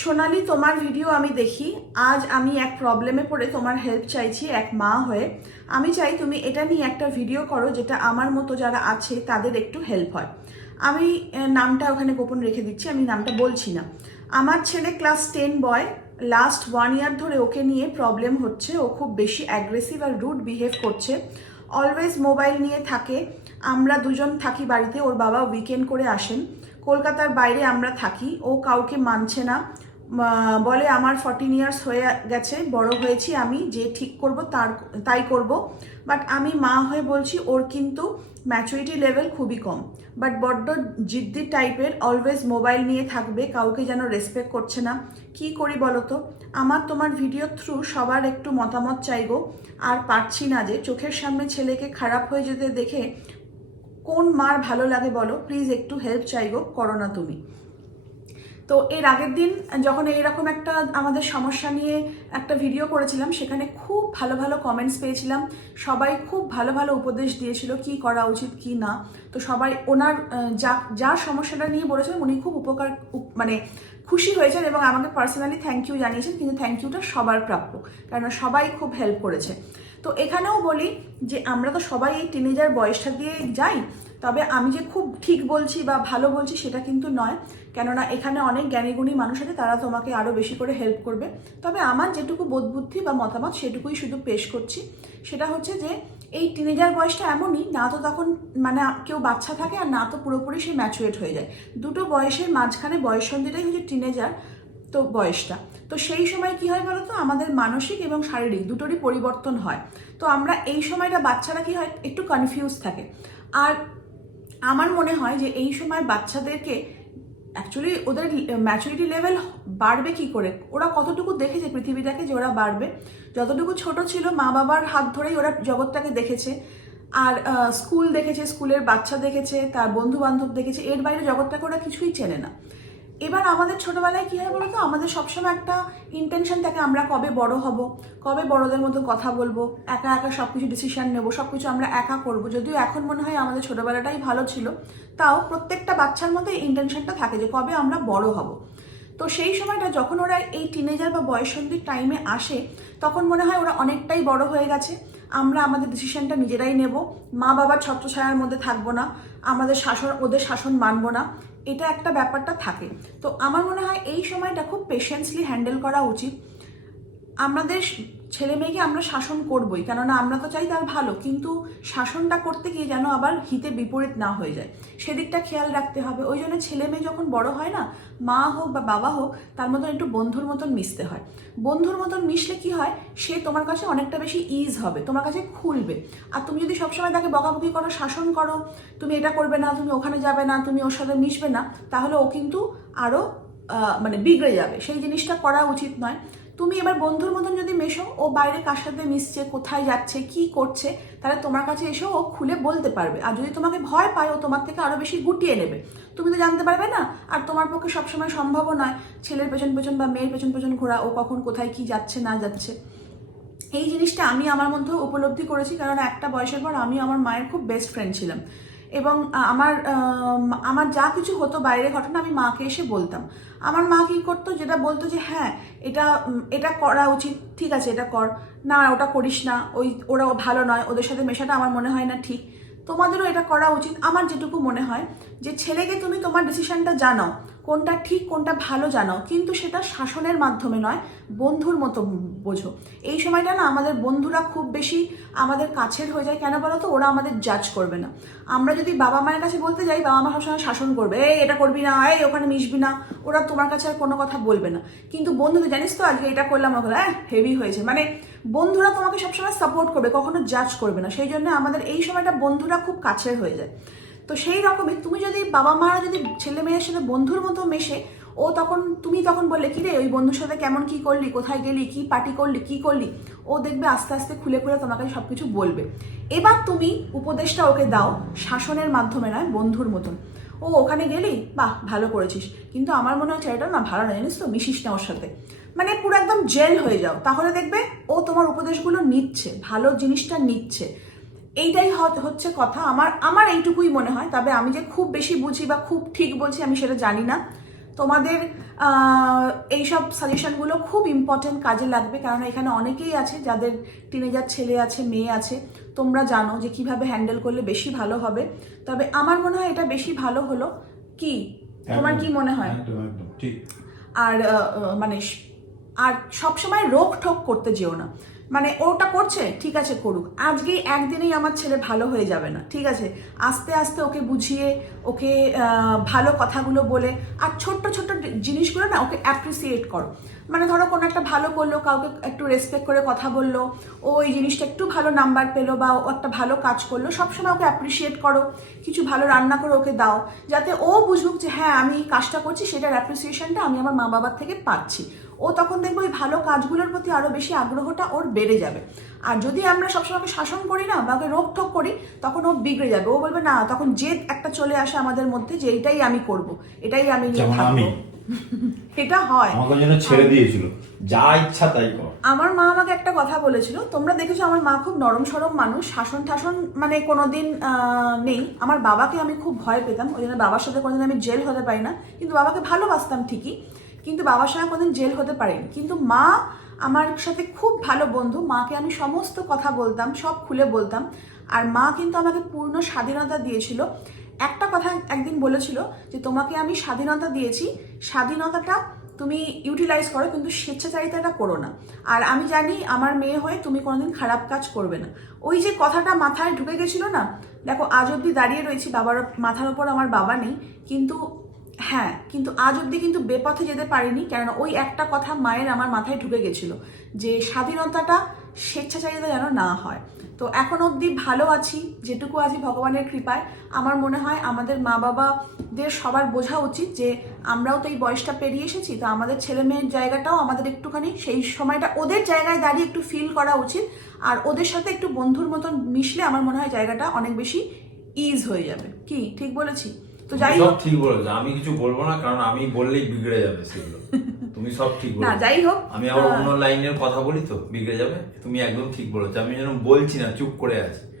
সোনালি, তোমার ভিডিও আমি দেখি। আজ আমি এক প্রবলেমে পড়ে তোমার হেল্প চাইছি এক মা হয়ে। আমি চাই তুমি এটা নিয়ে একটা ভিডিও করো যেটা আমার মতো যারা আছে তাদের একটু হেল্প হয়। আমি নামটা ওখানে গোপন রেখে দিচ্ছি, আমি নামটা বলছি না। আমার ছেলে class ten boy last one year ধরে ওকে নিয়ে প্রবলেম হচ্ছে। ও খুব বেশি অ্যাগ্রেসিভ আর রুড বিহেভ করছে। অলওয়েজ মোবাইল নিয়ে থাকে। আমরা দুজন থাকি বাড়িতে, ওর বাবা উইকেন্ড করে আসেন। কলকাতার বাইরে আমরা থাকি। ও কাউকে মানছে না। বলে, আমার ফর্টিন ইয়ার্স হয়ে গেছে, বড় হয়েছি আমি, যে ঠিক করব তার, তাই করব। বাট আমি মা হয়ে বলছি, ওর কিন্তু ম্যাচুরিটি লেভেল খুবই কম। বাট বড্ড জিদ্দি টাইপের অলওয়েজ মোবাইল নিয়ে থাকবে, কাউকে যেন রেসপেক্ট করছে না। কি করি বলো তো? আমার তোমার ভিডিও থ্রু সবার একটু মতামত চাইব। আর পারছি না যে, চোখের সামনে ছেলেকে খারাপ হয়ে যেতে দেখে কোন মার ভালো লাগে বলো? প্লিজ একটু হেল্প চাইগো করো না তুমি। তো এর আগের দিন যখন এইরকম একটা আমাদের সমস্যা নিয়ে একটা ভিডিও করেছিলাম, সেখানে খুব ভালো ভালো কমেন্টস পেয়েছিলাম। সবাই খুব ভালো ভালো উপদেশ দিয়েছিল কি করা উচিত, কি না। তো সবাই ওনার যা যার সমস্যাটা নিয়ে বলেছিলেন, উনি খুব উপকার, উপ- মানে খুশি হয়েছেন এবং আমাকে পার্সোনালি থ্যাংক ইউ জানিয়েছেন, কিন্তু থ্যাংক ইউটা সবার প্রাপ্য কারণ সবাই খুব হেল্প করেছে। তো এখানেও বলি যে আমরা তো সবাই এই টিনেজার বয়সটা দিয়ে যাই তবে আমি যে খুব ঠিক বলছি বা ভালো বলছি সেটা কিন্তু নয়। কেননা এখানে অনেক জ্ঞানীগুণী মানুষ আছে, তারা তোমাকে আরও বেশি করে হেল্প করবে। তবে আমার যেটুকু বোধ বুদ্ধি বা মতামত, সেটুকুই শুধু পেশ করছি। সেটা হচ্ছে যে, এই টিনেজার বয়সটা এমনই, না তো তখন মানে কেউ বাচ্চা থাকে আর না তো পুরোপুরি সে ম্যাচুরেট হয়ে যায়। দুটো বয়সের মাঝখানে বয়সন্ধিটাই হচ্ছে টিনেজার তো বয়সটা। তো সেই সময় কি হয় বলতো? আমাদের মানসিক এবং শারীরিক দুটোরই পরিবর্তন হয়। তো আমরা এই সময়টা বাচ্চারা কি হয়? একটু কনফিউজ থাকে। আর আমার মনে হয় যে এই সময় বাচ্চাদেরকে অ্যাকচুয়ালি ওদের ম্যাচুরিটি লেভেল বাড়বে কি করে? ওরা কতটুকু দেখেছে পৃথিবীটাকে যে ওরা বাড়বে? যতটুকু ছোট ছিল মা বাবার হাত ধরেই ওরা জগৎটাকে দেখেছে। আর স্কুল দেখেছে স্কুলের বাচ্চা দেখেছে, তার বন্ধু বান্ধব দেখেছে, এর বাইরে জগৎটাকে ওরা কিছুই চেনে না। এবার আমাদের ছোটবেলায় কি হয় বলো তো? আমাদের সবসময় একটা ইন্টেনশন থাকে, আমরা কবে বড় হব, কবে বড়দের মতো কথা বলব, একা একা সব কিছু ডিসিশন নেব সব কিছু আমরা একা করব। যদিও এখন মনে হয় আমাদের ছোটবেলাটাই ভালো ছিল, তাও প্রত্যেকটা বাচ্চার মধ্যে ইন্টেনশনটা থাকে যে কবে আমরা বড় হব। তো সেই সময়টা যখন ওরা এই টিনেজার বা বয়সন্ধির টাইমে আসে, তখন মনে হয় ওরা অনেকটাই বড় হয়ে গেছে। আমরা আমাদের ডিসিশনটা নিজেরাই নেব। মা বাবার ছত্রছায়ার মধ্যে থাকব না, আমাদের শাসন, ওদের শাসন মানবো না। এটা একটা ব্যাপারটা থাকে। তো আমার মনে হয় এই সময়টা খুব পেশেন্সলি হ্যান্ডেল করা উচিত। আমাদের ছেলে মেয়েকে আমরা শাসন করবই, কেননা আমরা তো চাই তার ভালো, কিন্তু শাসনটা করতে গিয়ে যেন আবার হিতে বিপরীত না হয়ে যায়। সেদিকটা খেয়াল রাখতে হবে। ওই জন্য ছেলে মেয়ে যখন বড় হয় না, মা হোক বা বাবা হোক, তার মতন একটু বন্ধুর মতন মিশতে হয়। বন্ধুর মতন মিশলে কি হয়? সে তোমার কাছে অনেকটা বেশি ইজ হবে, তোমার কাছে খুলবে। আর তুমি যদি সবসময় তাকে বকাবকি করো, শাসন করো, তুমি এটা করবে না, তুমি ওখানে যাবে না, তুমি ওর সাথে মিশবে না, তাহলে ও কিন্তু আরও মানে বিগড়ে যাবে। সেই জিনিসটা করা উচিত নয়। তুমি এবার বন্ধুর মতন যদি মেশো, ও বাইরে কার সাথে মিশছে, কোথায় যাচ্ছে, কি করছে, তাহলে তোমার কাছে এসে ও খুলে বলতে পারবে। আর যদি তোমাকে ভয় পায়, ও তোমার থেকে আরও বেশি গুটিয়ে নেবে। তুমি তো জানতে পারবে না, আর তোমার পক্ষে সবসময় সম্ভবও নয়, ছেলের পেছন পেছন বা মেয়ের পেছন পেছন ঘোরা, ও কখন কোথায় কি যাচ্ছে, না যাচ্ছে। এই জিনিসটা আমি আমার মধ্যেও উপলব্ধি করেছি কারণ একটা বয়সের পর আমি আমার মায়ের খুব বেস্ট ফ্রেন্ড ছিলাম। এবং আমার আমার যা কিছু হতো বাইরে ঘটনা আমি মাকে এসে বলতাম। আমার মা কী করতো? যেটা বলতো যে হ্যাঁ এটা এটা করা উচিত, ঠিক আছে, এটা কর। না, ওটা করিস না, ওই, ওরা ভালো নয়, ওদের সাথে মেশাটা আমার মনে হয় না ঠিক। তোমাদেরও এটা করা উচিত। আমার যেটুকু মনে হয় যে, ছেলেকে তুমি তোমার ডিসিশনটা জানাও। কোনটা ঠিক, কোনটা ভালো জানাও। কিন্তু সেটা শাসনের মাধ্যমে নয়, বন্ধুর মতো বোঝো। এই সময়টা না আমাদের বন্ধুরা খুব বেশি আমাদের কাছের হয়ে যায়। কেন বলো তো? ওরা আমাদের জাজ করবে না। আমরা যদি বাবা মায়ের কাছে বলতে যাই, বাবা মা সবসময় শাসন করবে, এই, এটা করবি না, এই, ওখানে মিশবি না। ওরা তোমার কাছে আর কোনো কথা বলবে না। কিন্তু বন্ধুদের, জানিস তো আজকে এটা করলাম ওগুলো হ্যাঁ হেভি হয়েছে। মানে বন্ধুরা তোমাকে সবসময় সাপোর্ট করবে, কখনো জাজ করবে না। সেই জন্য আমাদের এই সময়টা বন্ধুরা খুব কাছের হয়ে যায়। তো সেই রকমই তুমি যদি বাবা মারা যদি ছেলে মেয়ের সাথে বন্ধুর মতো মেশে, ও তখন, তুমি তখন বললে কি রে ওই বন্ধুর সাথে কেমন কি করলি? কোথায় গেলি? কি পার্টি করলি? কি করলি? ও দেখবে আস্তে আস্তে খুলে খুলে তোমাকে সব কিছু বলবে। এবার তুমি উপদেশটা ওকে দাও, শাসনের মাধ্যমে নয়, বন্ধুর মতন। ও, ওখানে গেলি? বাহ, ভালো করেছিস। কিন্তু আমার মনে হচ্ছে এটা না ভালো না, জানিস তো, মিশিস না ওর সাথে। মানে পুরো একদম জেল হয়ে যাও। তাহলে দেখবে ও তোমার উপদেশগুলো নিচ্ছে, ভালো জিনিসটা নিচ্ছে। এইটাই হচ্ছে কথা। আমার আমার এইটুকুই মনে হয়। তবে আমি যে খুব বেশি বুঝি বা খুব ঠিক বলছি আমি সেটা জানি না। তোমাদের এইসব সাজেশনগুলো খুব ইম্পর্টেন্ট কাজে লাগবে। কারণ এখানে অনেকেই আছে যাদের টিনেজার ছেলে আছে মেয়ে আছে। তোমরা জানো যে কীভাবে হ্যান্ডেল করলে বেশি ভালো হবে। তবে আমার মনে হয় এটা বেশি ভালো হলো। কি? তোমার কি মনে হয়? আর মানে আর সবসময় রোক ঠোক করতে যেও না। মানে ওটা করছে, ঠিক আছে করুক। আজকেই একদিনেই আমার ছেলে ভালো হয়ে যাবে না, ঠিক আছে? আস্তে আস্তে ওকে বুঝিয়ে, ওকে ভালো কথাগুলো বলে, আর ছোট্ট ছোট্ট জিনিসগুলো না ওকে অ্যাপ্রিসিয়েট করো। মানে ধরো কোনো একটা ভালো করল, কাউকে একটু রেসপেক্ট করে কথা বলল, ও ওই জিনিসটা একটু ভালো নাম্বার পেল বা ও একটা ভালো কাজ করল, সবসময় ওকে অ্যাপ্রিসিয়েট করো। কিছু ভালো রান্না করে ওকে দাও, যাতে ও বুঝুক যে হ্যাঁ আমি কাজটা করছি, সেটার অ্যাপ্রিসিয়েশনটা আমি আমার মা বাবার থেকে পাচ্ছি। ও তখন দেখব ওই ভালো কাজগুলোর প্রতি আরও বেশি আগ্রহটা ওর বেড়ে যাবে। আর যদি আমরা সবসময় শাসন করি না বা ওকে রোকঠোক করি তখন ও বিগড়ে যাবে। ও বলবে না তখন জেদ একটা চলে আসে আমাদের মধ্যে যে এটাই আমি করব এটাই আমি নিয়ে থাকব। এটা হয়। আমাকে যেন ছেড়ে দিয়েছিল। যা ইচ্ছা তাই কর। আমার মা আমাকে একটা কথা বলেছিল তোমরা দেখেছ আমার মা খুব নরম সরম মানুষ শাসন ঠাসন মানে কোনোদিন নেই। আমার বাবাকে আমি খুব ভয় পেতাম ওই জন্য বাবার সাথে কোনোদিন আমি জেল হতে পারি না। কিন্তু বাবাকে ভালোবাসতাম ঠিকই। কিন্তু বাবার সঙ্গে কোনোদিন জেল হতে পারিনি। কিন্তু মা আমার সাথে খুব ভালো বন্ধু। মাকে আমি সমস্ত কথা বলতাম, সব খুলে বলতাম। আর মা কিন্তু আমাকে পূর্ণ স্বাধীনতা দিয়েছিল। একটা কথা একদিন বলেছিল যে, তোমাকে আমি স্বাধীনতা দিয়েছি। স্বাধীনতাটা তুমি ইউটিলাইজ করো, কিন্তু স্বেচ্ছাচারিতাটা করো না। আর আমি জানি আমার মেয়ে হয়ে তুমি কোনোদিন খারাপ কাজ করবে না। ওই যে কথাটা মাথায় ঢুকে গেছিল না? দেখো, আজ অবধি দাঁড়িয়ে রয়েছি, বাবার মাথার ওপর আমার বাবা নেই। কিন্তু হ্যাঁ কিন্তু আজ অবধি কিন্তু বেপথে যেতে পারিনি, কেননা ওই একটা কথা মায়ের আমার মাথায় ঢুকে গেছিল, যে স্বাধীনতাটা স্বেচ্ছাচারিতা যেন না হয়। তো এখন অবধি ভালো আছি, যেটুকু আছি ভগবানের কৃপায়। আমার মনে হয় আমাদের মা বাবাদের সবার বোঝা উচিত যে আমরাও তো এই বয়সটা পেরিয়ে এসেছি, তো আমাদের ছেলে মেয়ের জায়গাটাও আমাদের একটুখানি, সেই সময়টা ওদের জায়গায় দাঁড়িয়ে একটু ফিল করা উচিত। আর ওদের সাথে একটু বন্ধুর মতন মিশলে আমার মনে হয় জায়গাটা অনেক বেশি ইজ হয়ে যাবে। কি? ঠিক বলেছি? তো যাই হোক। ঠিক বলেছ আমি কিছু বলব না কারণ আমি বললেই বিগড়ে যাবে সেগুলো। তুমি সব ঠিক না যাই হোক আমি আবার অন্য লাইনের কথা বলি তো বিগড়ে যাবে তুমি একদম ঠিক বলেছ। আমি যেন বলছি না চুপ করে আছি।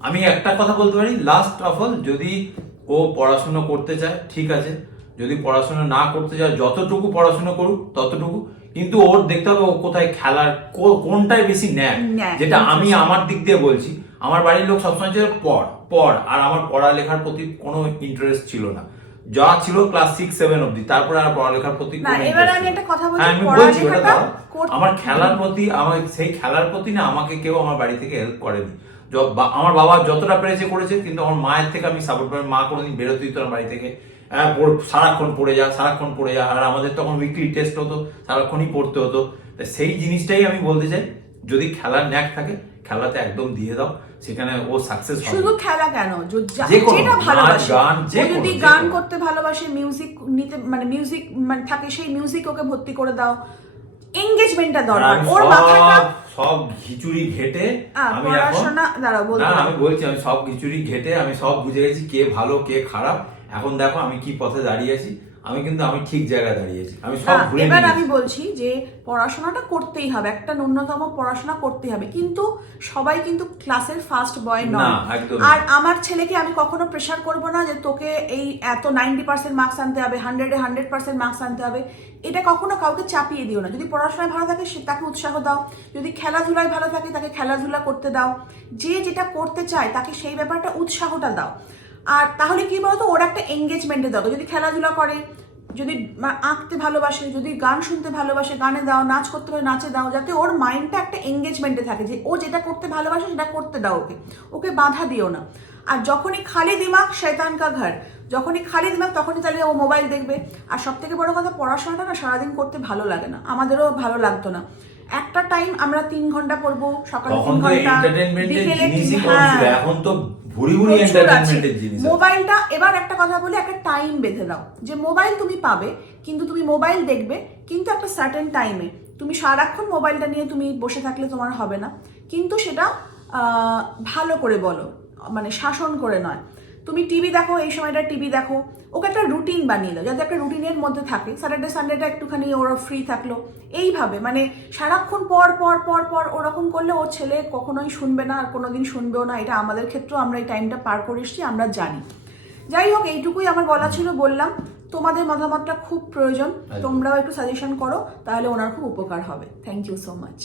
আমি একটা কথা বলতে পারি লাস্ট অফ অল যদি ও পড়াশোনা করতে চায় ঠিক আছে। যদি পড়াশোনা না করতে চায় যতটুকু পড়াশোনা করুক ততটুকু। কিন্তু ওর দেখতে হবে ও কোথায় খেলার কো- কোনটায় বেশি ন্যাক, যেটা আমি আমার দিক দিয়ে বলছি। আমার বাড়ির লোক সবসময় পড়। পড় আর আমার পড়ালেখার প্রতি কোনো ইন্টারেস্ট ছিল না। যা ছিল ক্লাস সিক্স সেভেন অব্দি তারপরে আর পড়ালেখার প্রতি আমি হ্যাঁ, আমি বলছি ওটা দাও। আমার খেলার প্রতি আমার সেই খেলার প্রতি না আমাকে কেউ আমার বাড়ি থেকে হেল্প করেনি। আমার বাবা যতটা পেরেছে করেছে কিন্তু আমার মায়ের থেকে আমি সাপোর্ট পাই মা কোনোদিন বেরোতে দিত না বাড়ি থেকে। হ্যাঁ, সারাক্ষণ পড়ে যা সারাক্ষণ পড়ে যা আর আমাদের তখন উইকলি টেস্ট হতো সারাক্ষণই পড়তে হতো। সেই জিনিসটাই আমি বলতে চাই যদি খেলার ন্যাক থাকে খেলাতে একদম দিয়ে দাও সেখানে ও সাকসেস হবে। শুধু খেলা কেন? যেটা ভালোবাসে। ও যদি গান করতে ভালোবাসে মিউজিক নিতে মানে মিউজিক মানে থাকে সেই মিউজিক ওকে ভর্তি করে দাও। এঙ্গেজমেন্টটা আর দরকার ওর মাথাটা সব ঘিচুড়ি ঘেটে আমি পড়াশোনা দাঁড়াও না। আমি বলছি আমি সব খিচুড়ি ঘেটে আমি সব বুঝে গেছি কে ভালো কে খারাপ। এখন দেখো আমি কি পথে দাঁড়িয়ে আছি। আমি কিন্তু আমি ঠিক জায়গায় দাঁড়িয়েছি। আমি সব ভুলে এবার আমি বলছি যে পড়াশোনাটা করতেই হবে একটা ন্যূনতম পড়াশোনা করতেই হবে। কিন্তু সবাই কিন্তু ক্লাসের ফার্স্ট বয় নয়। আর আমার ছেলেকে আমি কখনো প্রেশার করব না যে তোকে এই এত নাইনটি পার্সেন্ট মার্কস আনতে হবে হান্ড্রেডে হান্ড্রেড পার্সেন্ট মার্কস আনতে হবে। এটা কখনো কাউকে চাপিয়ে দিও না। যদি পড়াশোনায় ভালো থাকে সে তাকে উৎসাহ দাও। যদি খেলাধুলায় ভালো থাকে তাকে খেলাধুলা করতে দাও। যে যেটা করতে চায় তাকে সেই ব্যাপারটা উৎসাহটা দাও। আর তাহলে কি বলতো ওর একটা এঙ্গেজমেন্টে দাও যদি খেলাধুলা করে যদি আঁকতে ভালোবাসে যদি গান শুনতে ভালোবাসে গানে দাও নাচ করতে হয় নাচে দাও যাতে ওর মাইন্ডটা একটা এঙ্গেজমেন্টে থাকে যে ও যেটা করতে ভালোবাসে সেটা করতে দাও ওকে। ওকে বাধা দিও না। আর যখনই খালি দিমাগ শয়তান কা ঘর যখনই খালি দিমাগ তখনই তাহলে ও মোবাইল দেখবে। আর সব থেকে বড় কথা পড়াশোনাটা না সারাদিন করতে ভালো লাগে না আমাদেরও ভালো লাগতো না। একটা টাইম আমরা তিন ঘণ্টা পড়ব সকালে তিন ঘণ্টা বিকেলে হ্যাঁ। এখন তো জিনিস মোবাইলটা এবার একটা কথা বলি একটা টাইম বেঁধে দাও যে মোবাইল তুমি পাবে কিন্তু তুমি মোবাইল দেখবে কিন্তু একটা সার্টেন টাইমে তুমি সারাক্ষণ মোবাইলটা নিয়ে তুমি বসে থাকলে তোমার হবে না। কিন্তু সেটা আহ, ভালো করে বলো মানে শাসন করে নয়। তুমি টিভি দেখো এই সময়টা টিভি দেখো। ওকে একটা রুটিন বানিয়ে দাও। যাতে একটা রুটিনের মধ্যে থাকে। স্যাটারডে সানডেটা একটুখানি ওরা ফ্রি থাকল। এইভাবে মানে সারাক্ষণ পর পর পর পর ওরকম করলে ও ছেলে কখনোই শুনবে না আর কোনোদিন শুনবেও না। এটা আমাদের ক্ষেত্রেও আমরা এই টাইমটা পার করে এসেছি আমরা জানি। যাই হোক এইটুকুই আমার বলা ছিল বললাম তোমাদের মতামতটা খুব প্রয়োজন। তোমরাও একটু সাজেশন করো তাহলে ওনার খুব উপকার হবে। Thank you so much